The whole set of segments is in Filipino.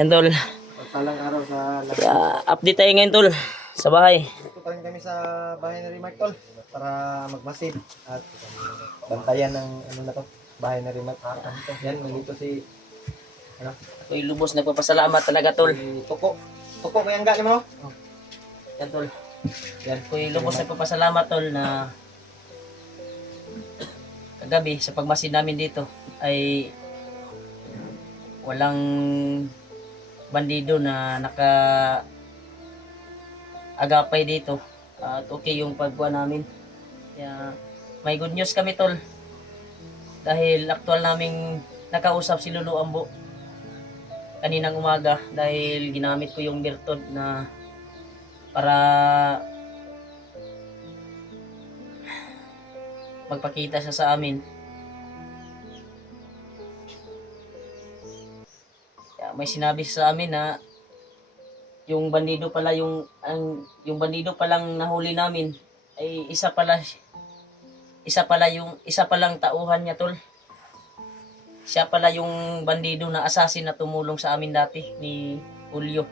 Yan tol. Pagpalang araw sa lahat. Update tayo ngayon tol sa bahay. Dito pa rin kami sa bahay ni Rimark tol para magmasid at bantayan ng ano na to, bahay ni Rimark. Yan, nandito si ano, Ako'y lubos nagpapasalamat talaga tol. si Tuko. Tuko may angga ni mo? Yan tol. Yan. Ako'y lubos nagpapasalamat tol na kagabi sa pagmasid namin dito ay walang bandido na agapay dito. At okay yung pagkuha namin. Kaya may good news kami tol. Dahil aktual naming nakausap si Lulu Ambo kaninang umaga dahil ginamit ko yung Bertod na para magpakita siya sa amin. Kaya may sinabi sa amin na yung bandido pala yung bandido palang nahuli namin ay isa palang tauhan niya tol. Siya pala yung bandido na assassin na tumulong sa amin dati ni Julio.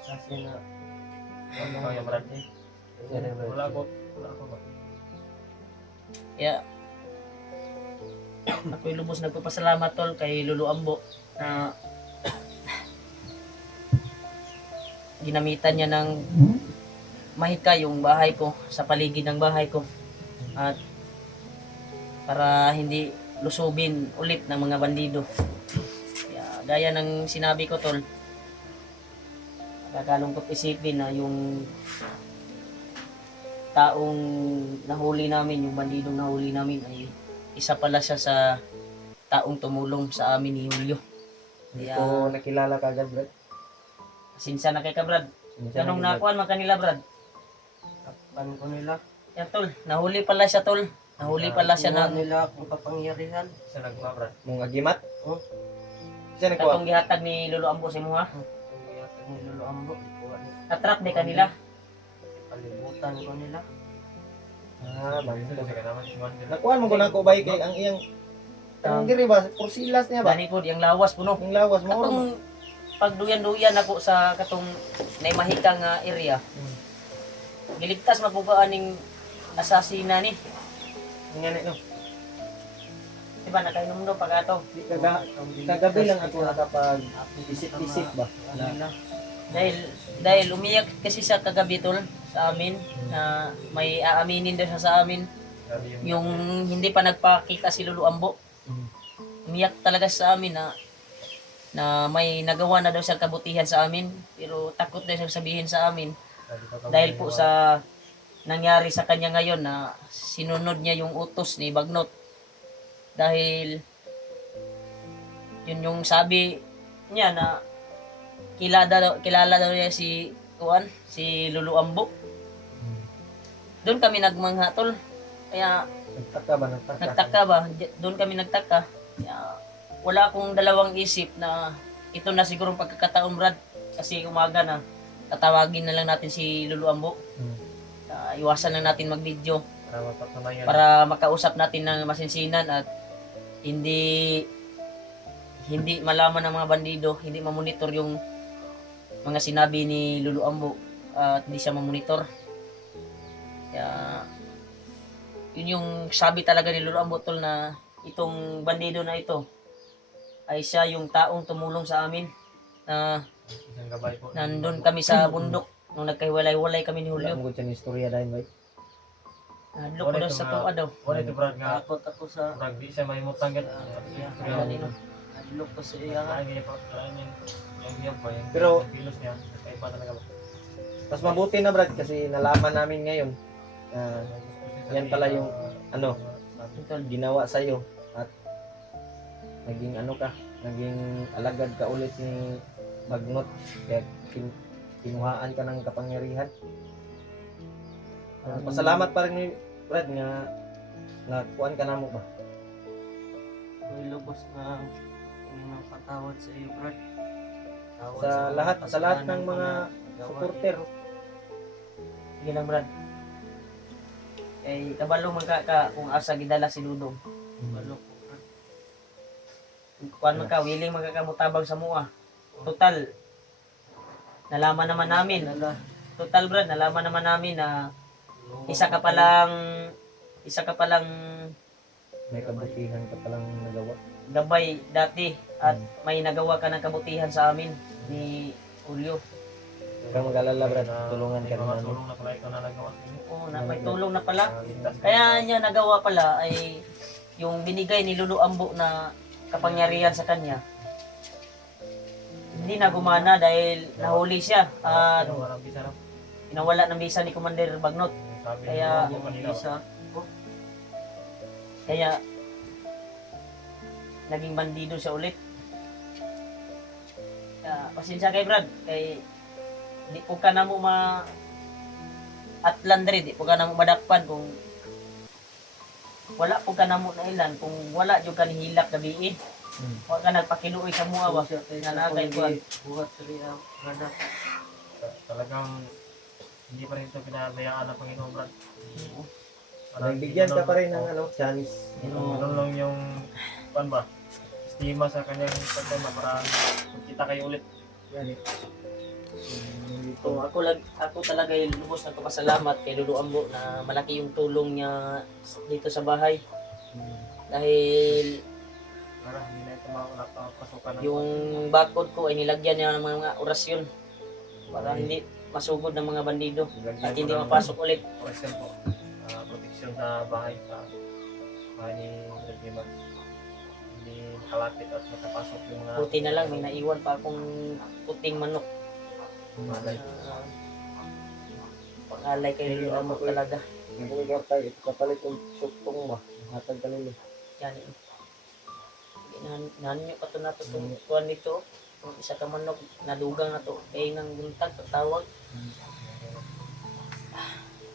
Assassin na. Kaya Brad. Wala ko ba? Kaya ako'y lubos nagpapasalamat tol kay Lulu Ambo na ginamitan niya ng mahika yung bahay ko, sa paligid ng bahay ko, at para hindi lusubin ulit ng mga bandido. Kaya gaya ng sinabi ko tol, nakakalungkot isipin na yung taong nahuli namin, yung bandidong nahuli namin ay isa pala siya sa taong tumulong sa amin ni Julio. Hindi Kaya ko nakilala kagad, Brad. sinsa na kay ka Brad. Minsan Anong na nakuan man kanila Brad? Pan ko nila. Yan tol, nahuli pala siya tol. Nahuli pala siya ng nila kung kapangyarihan. Sa nagkuha Brad. Mong agimat? Oh. Siya nagkuha. katong gihatag ni Lolo Ambo sa imuha. Ni Lolo Ambo. Natrap di kanila. Palibutan ko nila. Ah, Sa kanaman si Juan. nakuha mo ko na ko bay kay ang iyang ang diri ba porsilas niya ba? Gani po yung lawas puno. Yung lawas mo oro. Katong pagduyan-duyan ako sa katong naimahika nga area. Giligtas mapugaan ning asasina ni. Ngani no. Diba nakainom do pag ato. Kagabi lang ako nakapag isip-isip ba. Dahil umiyak kasi sa kagabi tol sa amin na may aaminin daw siya sa amin yung hindi pa nagpakita si Lulu Ambo. Umiyak talaga sa amin na may nagawa na daw siya kabutihan sa amin pero takot daw siya sabihin sa amin dahil po sa nangyari sa kanya ngayon na sinunod niya yung utos ni Bagnot. Dahil yun yung sabi niya na kilala daw niya si Lulu Ambo. Doon kami nagmangha tol. Kaya nagtaka ba? Doon kami nagtaka. Kaya wala akong dalawang isip na ito na siguro pagkakataon Brad. Kasi umaga na tatawagin na lang natin si Lulu Ambo. Iwasan lang natin mag-video Para mapatunayan. para makausap natin ng masinsinan at hindi malaman ng mga bandido, hindi mamonitor yung mga sinabi ni Lulu Ambo at hindi siya mamonitor. Kaya yun yung sabi talaga ni Lulu Ambo tol na itong bandido na ito ay siya yung taong tumulong sa amin na Isang gabay po. nandun kami sa bundok nung nagkahiwalay-walay kami ni Wala Julio. mo dyan istorya dahil ba? Hadlok ko daw sa tuwa daw. Wala ito Brad nga. Takot ako sa Brad di siya mahimutang gan. hadlok ko sa iya nga. Ang ipa yung pa yung Pero- kilos niya. Kaya pa talaga ba? Mas mabuti na Brad kasi nalaman namin ngayon na yan pala yung ano ginawa sa iyo at naging ano ka, naging alagad ka ulit ni Bagnot kaya kinuhaan ka ng kapangyarihan. Pasalamat pa rin ni Brad nga nakuan ka na mo ba? May lubos na patawad sa iyo, Brad. Tawad Sa lahat ng mga gawa. supporter. Sige lang Brad. Kabalo man ka kung asa gidala si Dudong. Balo ko, Brad. kuan man ka, willing magkakamutabang sa mua. Total, nalaman naman namin. Total Brad, nalaman naman namin na isa ka palang May kabutihan ka palang nagawa. gabay dati at may nagawa ka ng kabutihan sa amin ni Julio. Huwag kang mag-alala Brad, tulungan ka May mga namin. tulong na pala ikaw na nagawa. Oo, na may tulong na pala. Ligtas ka. Kaya niya nagawa pala ay yung binigay ni Lulu Ambo na kapangyarihan sa kanya. Hindi na gumana dahil nahuli siya at Ano, walang bisa na. inawala ng bisa ni Commander Bagnot. Sabi Kaya- niyo kanina. Kaya naging bandido siya ulit. Pasensya kay Brad, kay di po ka na mo atlandre, di po ka na mo madakpan kung wala po ka na mo na ilan, kung wala jud ka ni hilak gabi wala ka nagpakiluoy sa mua ba nalagay ko Buhat sa riya. Ganda. Talagang hindi pa rin ito pinabayaan ng Panginoon, Brad. Nagbigyan ka pa rin ng chance. Ganun lang yung pan ba? Estima sa kanyang pagkama para kita kayo ulit. Yan eh. So, ako talaga yung lubos na pasalamat kay Lulu Ambo na malaki yung tulong niya dito sa bahay dahil Para hindi na ito makapasukan ng yung bakod ko ay nilagyan niya ng mga orasyon para hindi masugod ng mga bandido at hindi mapasok ulit. For example, protection sa bahay ni Regima. Hindi makalapit at makapasok yung mga Buti na lang may naiwan pa akong puting manok. malay. Pag-alay kay Lulu Ambo talaga. Nagulog tayo, ito kapalit yung suktong ba? Hatag ka nila. Yan. Nanyo pa ito na ito itong kuwan nito. Yung isa ka manok, nadugang na ito. Kaya nang buntag, tatawag.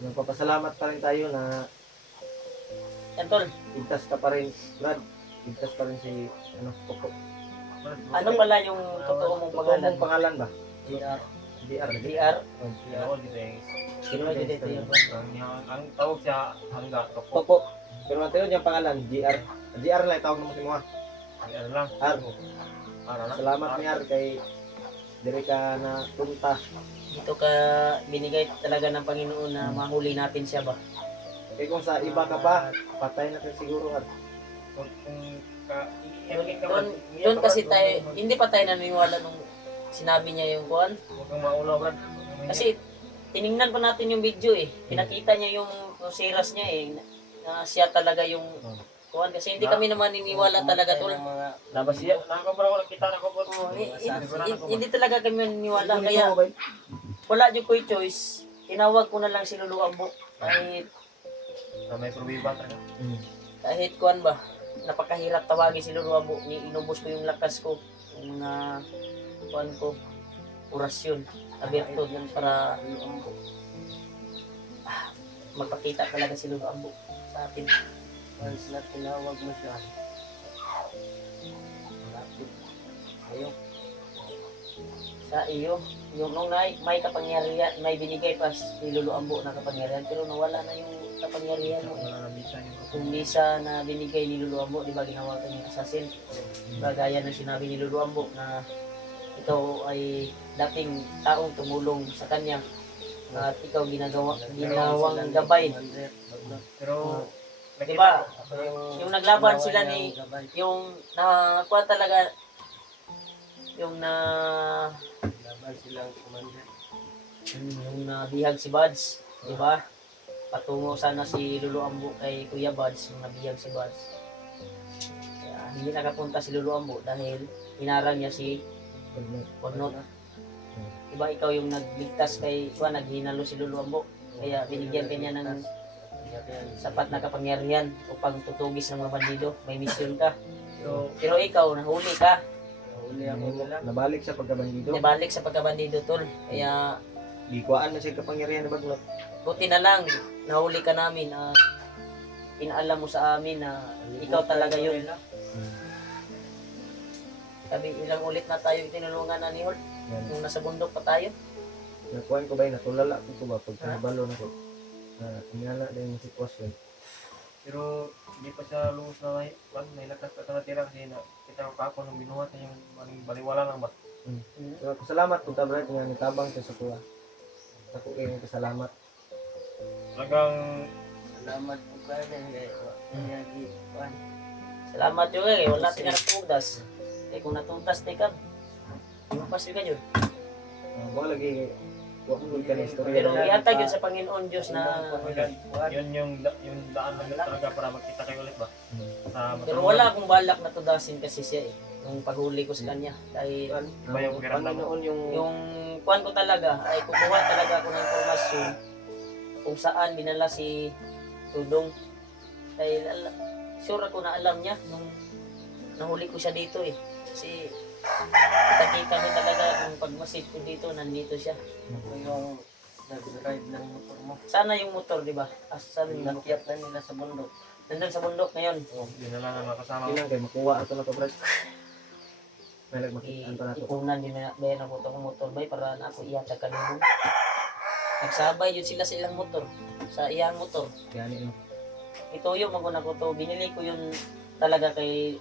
Nagpapasalamat pa rin tayo na Yan tol, ligtas ka pa rin, Brad. Ligtas pa rin si Koko. ano pala yung totoo mong Totoo pangalan? mong pangalan ba? DR. DR. DR. Pero dito yung Sino ba dito yung ang tawag siya hangga toko. Koko. Pero ang tayo yung pangalan, GR. GR lang tawag mo si Moha. Ano lang. R. Para na. Salamat ni R kay diri ka na punta. Dito ka binigay talaga ng Panginoon na mahuli natin siya ba? Kaya kung sa iba ka pa, patay na ka siguro. R. Kung Doon kasi tayo, hindi pa tayo naniniwala nung sinabi niya yung kuwan. Huwag kang maulaw, Brad. Kasi tiningnan pa natin yung video eh. Pinakita niya yung seras niya eh. Na siya talaga yung kuwan. Kasi hindi kami naman naniniwala talaga tol. labas siya. Nakakabara ko lang kita nakabot. Hindi talaga kami naniniwala. Kaya wala yung ko'y choice. Tinawag ko na lang si Lulu Ambo. Na may probiba talaga. Kahit kuwan ba, napakahirap tawagin si Lulu Ambo. Inubos ko yung lakas ko. Yung mga kuwan ko, orasyon, abertod para magpakita talaga si Lulu Ambo sa atin. Once na tinawag mo siya, malapit kayo. Sa iyo, yung nung may kapangyarihan, may binigay pa si Lulu Ambo na kapangyarihan, pero nawala na yung kapangyarihan mo. Wala na bisa yung Kung bisa na binigay ni Lulu Ambo, di ba ginawa kanyang assassin? Gaya ng sinabi ni Lulu Ambo na ito ay dating taong tumulong sa kanya at ikaw ginawang gabay. pero Di ba? Yung naglaban sila ni yung nakuha talaga yung Laban silang commander. yung nabihag si Buds, di ba? Patungo sana si Lulu Ambo kay Kuya Buds yung nabihag si Buds. Kaya hindi nakapunta si Lulu Ambo dahil hinarang niya si Bagnot. Diba ikaw yung nagligtas kay naghinalo si Lulu Ambo. Kaya binigyan kanya ng sapat na kapangyarihan upang tutugis ng mga bandido. May misyon ka. Pero ikaw, nahuli ka. Nahuli ako nila. Nabalik sa pagkabandido. Nabalik sa pagkabandido, tol. Kaya Gikuan na siya kapangyarihan na Bagnot. buti na lang, nahuli ka namin. Pinaalam mo sa amin na ikaw talaga yun. Sabi, ilang ulit na tayo tinulungan na ni Hort. Nung nasa bundok pa tayo. Nakuhan ko ba yun? Natulala ko ba? Pag pinabalo na ko. Tingala na yung sitwasyon. Pero hindi pa siya lubos na may lakas at natira kasi kita ko kako nung binuhat niya yung baliwala lang ba? So, salamat po Brad nga nitabang ka sa kuha. Ako kayo kasalamat. Talagang Salamat po kayo kaya gipan. Salamat juga kay wala tingnan natugdas. Kay kung natugdas te ka. Lupas ka jud. Mo lagi wa mo ka na istorya. Pero iatag yun sa Panginoon Diyos na yun yung daan lang yun talaga para magkita kayo ulit ba? Sa pero wala akong balak na tudasin kasi siya eh. Nung paghuli ko sa kanya dahil Iba yung pakiramdam mo. Panginoon yung kuan ko talaga ay kukuha talaga ako ng impormasyon kung saan dinala si Tudong dahil sure ako na alam niya nung nahuli ko siya dito eh kasi kita mo talaga kung pagmasid ko dito nandito siya. Ito yung nag-drive ng motor mo. Sana yung motor di ba? Asan yung Nakyat na nila sa bundok. nandun sa bundok ngayon. Yun na lang ang makasama mo. ilang kay makuha ato na to Brad. May nagmakitaan pa na to. Ipunan din na bayan ako itong motor bay para na ako iyatag kanino. Nagsabay yun sila sa ilang motor. Sa iyang motor. Gani no. Ito yung maguna ko to. Binili ko yun talaga kay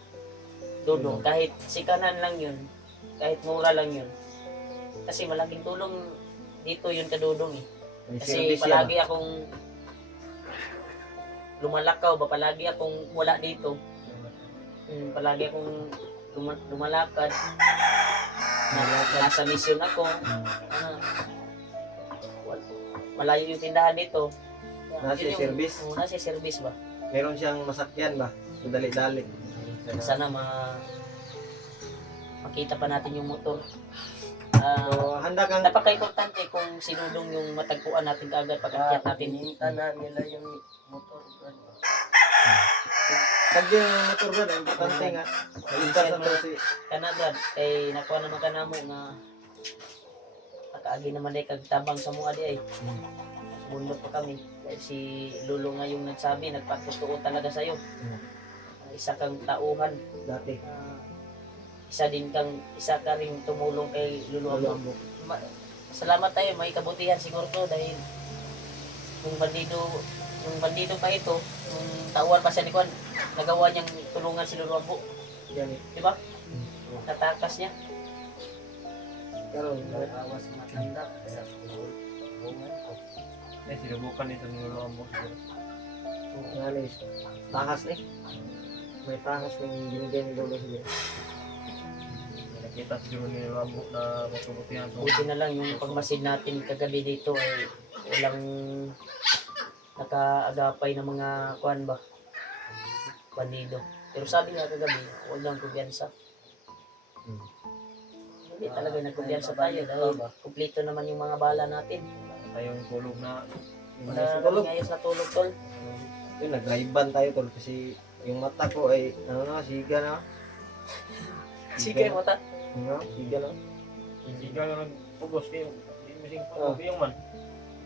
Dudong. Kahit sikanan lang yun. Kahit mura lang yun. Kasi malaking tulong dito yun ka Dudong eh. May Kasi service yan, palagi akong lumalakaw ba? Palagi akong wala dito. Palagi akong lumalakad. Nasa mission ako. Malayo yung tindahan dito. Nasa Yun yung- service? Oo, nasa service ba? Meron siyang masakyan ba? So dali-dali. Sana makita pa natin yung motor. So handa kang Napaka-importante kung sinulong yung matagpuan natin kaagad pag akyat natin. Pininta na nila yung motor. sagdi yung motor Brad, ang importante nga. Maligtas na to si Canada, kay nakuha naman ka namo nga nakaagi naman ay kagtabang sa mga di ay. Bundok pa kami. Dahil si Lolo nga yung nagsabi, nagpatutuo talaga sa'yo. Isa kang tauhan. dati. Isa ka rin tumulong kay Lolo Ambo. Salamat tayo, may kabutihan siguro to dahil yung bandido pa ito, yung tauhan pa siya ni Kwan, nagawa niyang tulungan si Lolo Ambo. Gani. Di ba? Natakas niya. Pero Awas matanda. Kaya tulungan ko. Sinubukan nito ng luluan mo siguro. ngani tahas ni. May tahas ng binigay ni Lolo siya. Nakita siguro ni luluan mo na may kabutihan. So, Buti na lang yung pagmasid natin kagabi dito ay walang nakaagapay ng mga kuan ba? Bandido. Pero sabi nga kagabi, huwag lang kumpiyansa. Hindi talaga nagkumpiyansa tayo dahil kumpleto naman yung mga bala natin. tayong tulog na Wala kami ayos na tulog tol. Yun, nag-live tayo tol kasi yung mata ko ay ano na, siga na. Sige mo ta. Ano, siga na. hindi ka na nagpugos kayo. Hindi mo sing Oh. pugos yung man.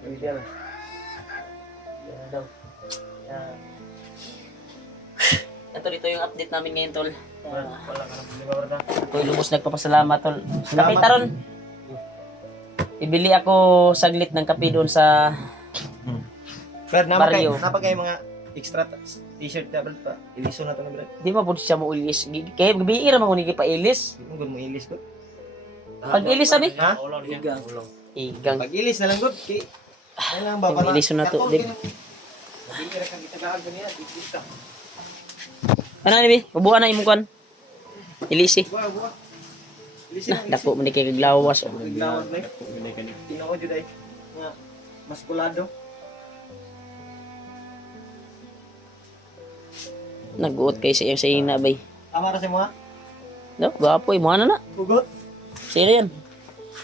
Siga na. Yan daw. Ito dito yung update namin ngayon tol. Wala ka na problema brada. Toy lubos nagpapasalamat tol. Kape taron. Bibili ako saglit ng kape doon sa Brad, Barrio. napakay mga extra t-shirt na Brad pa. Iliso na to na Brad. di ba po siya mo ilis. Kaya gabi mo ni pa ilis. Di mo gud mo ilis ko. Pag ilis sabi? Ha? Ulang niya. Igang. Ulang. Igang. Pag ilis na lang gud ki. Ano lang ba Yung iliso na to, Dib. Bibira kang gitagaag niya, dito. Ano ni bi? Bubuan na imong kan. Ilisi. Buwa. Ilis Nah, dako man ni kay kaglawas. Naglawad na. Tinuod jud ay nga maskulado. Naguot kay sa iyang sa ina bay. Tama ra sa mo ha? No, gwapo mo na na. Ugot. Sino yan?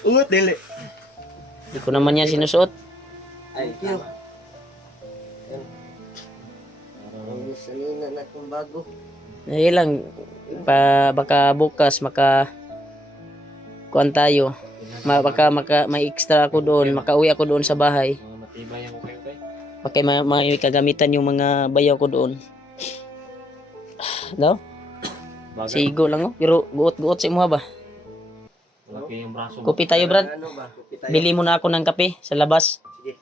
Ugot dili. Di ko naman yan sinusuot. Thank you. Ang salina na itong bago. Ay lang baka bukas kuan tayo. Baka may extra ako doon, makauwi ako doon sa bahay. Mga matibay ang okay okay. Baka may kagamitan yung mga bayaw ko doon. Daw? Bagay. Sigo lang oh. Pero guot-guot sa imo ba? Malaki yung braso mo. Kopi tayo, Brad. Ano ba? Bili mo na ako ng kape sa labas. Sige,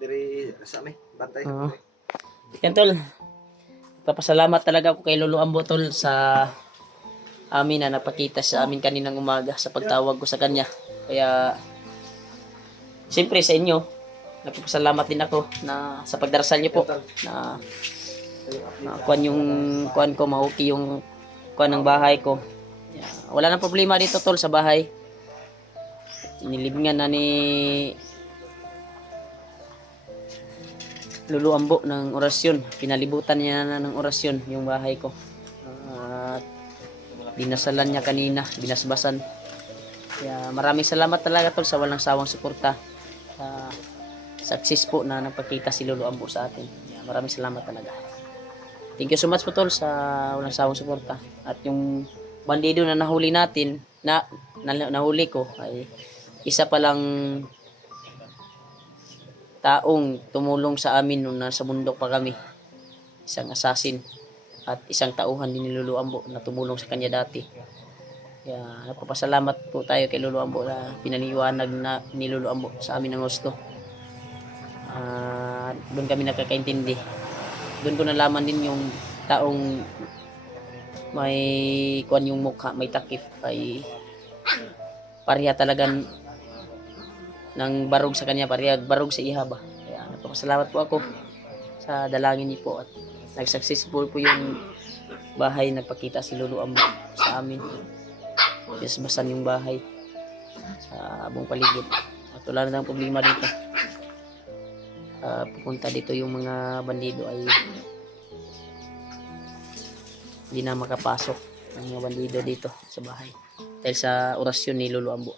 diri sa mi. Bantay. Oo. Yan tol. Papasalamat talaga ako kay Lolo Ambo tol sa amin na napakita sa amin kaninang umaga sa pagtawag ko sa kanya. Kaya siyempre sa inyo, nagpapasalamat din ako na sa pagdarasal niyo po na kuan yung kuan ko maoki yung kuan ng bahay ko. Wala nang problema dito tol sa bahay. Nilibingan na ni Lolo Ambo ng orasyon. Pinalibutan niya na ng orasyon yung bahay ko. At dinasalan niya kanina, binasbasan. Kaya maraming salamat talaga tol sa walang sawang suporta. Success po na napakita si Lolo Ambo sa atin. Kaya maraming salamat talaga. Thank you so much po tol sa walang sawang suporta. At yung bandido na nahuli natin, nahuli ko ay isa palang taong tumulong sa amin nung nasa bundok pa kami. Isang assassin at isang tauhan din ni Lolo Ambo na tumulong sa kanya dati. Kaya napapasalamat po tayo kay Lolo Ambo na pinaliwanag na ni Lolo Ambo sa amin ng gusto. Doon kami nakakaintindi. Doon ko nalaman din yung taong may kuan yung mukha, may takip, ay pareha talagang ng barog sa kanya, pareha barog sa iha ba. Kaya nagpapasalamat po ako sa dalangin niyo po at nag-successful po yung bahay. Nagpakita si Lolo Ambo sa amin. Basbasan yung bahay sa buong paligid. At wala na ng problema dito. Pupunta dito yung mga bandido ay hindi na makapasok ang mga bandido dito sa bahay dahil sa orasyon ni Lolo Ambo.